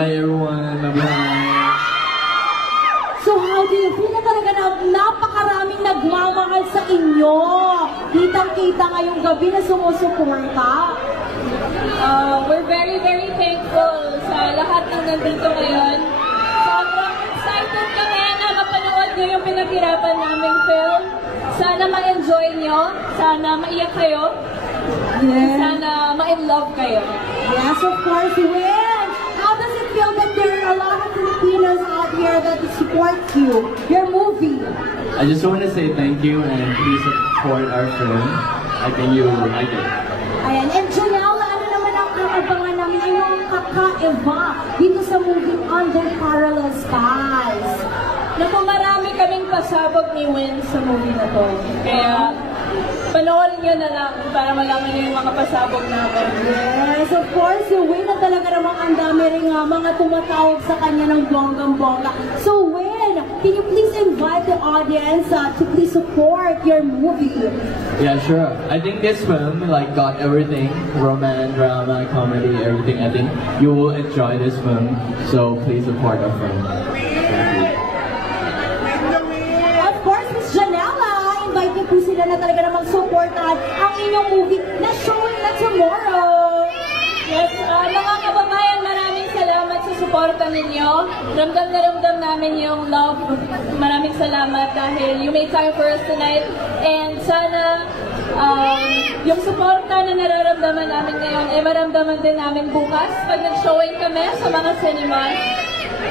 Bye-bye, everyone. Bye-bye. So how do you feel na talaga na napakaraming nagmamahal sa inyo? Kitang-kita ngayong gabi na sumusuporta. We're very, very thankful sa lahat ng nandito ngayon. Sobrang excited kami na mapanood nyo yung pinaghirapan naming film. Sana ma-enjoy nyo. Sana maiyak kayo. Yes. Sana ma-in-love kayo. Yes, of course, Win! How does it feel that there are a lot of Filipinos out here that support you, your movie? I just want to say thank you and please support our film. I think you will like it. Ayan, and Janelle, ano naman ang abangan namin? Ay mga kakaiba dito sa movie Under Parallel Skies. Naku, marami kaming pasabog ni Win sa movie na to. Kaya, panoorin nyo na lang para malaman nyo yung mga pasabog namin. Yes, of course, Win na talaga namang ang dami rin mga tumatawag sa kanya ng bonggang-bongga. So, Win, can you please invite the audience to please support your movie? Yeah, sure. I think this film got everything, romance, drama, comedy, everything. I think you will enjoy this film, so please support our film. Thank you. Of course, Miss Janela, invite niyo po sila na talaga namang supportan ang inyong movie na showing na tomorrow. Yes, mga kababayan, maraming salamat sa suporta ninyo. Ramdam na ramdam namin yung love. Maraming salamat dahil you made time for us tonight. And sana yung suporta na nararamdaman namin ngayon ay maramdaman din namin bukas pag nag-showing kami sa mga cinemas.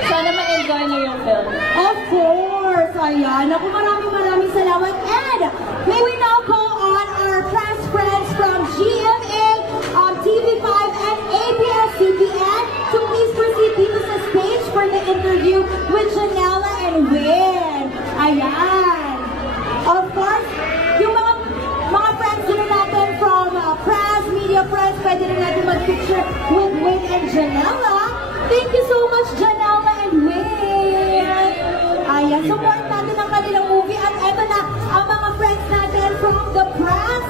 Sana ma-enjoy niyo yung film. Of course! Ayan. Ako maraming salamat. And may we now call on our press friends from GMA, TV5, and ABS-CBN to please proceed dito sa stage for the interview with Janela and Win. Ayan. Of course, yung mga friends din natin from press, media press, pwede rin natin mag-picture with Win and Janela. Thank you so much, Janela and Win. Ayan, support natin ang kanilang movie. At eto na, ang mga friends natin from the press.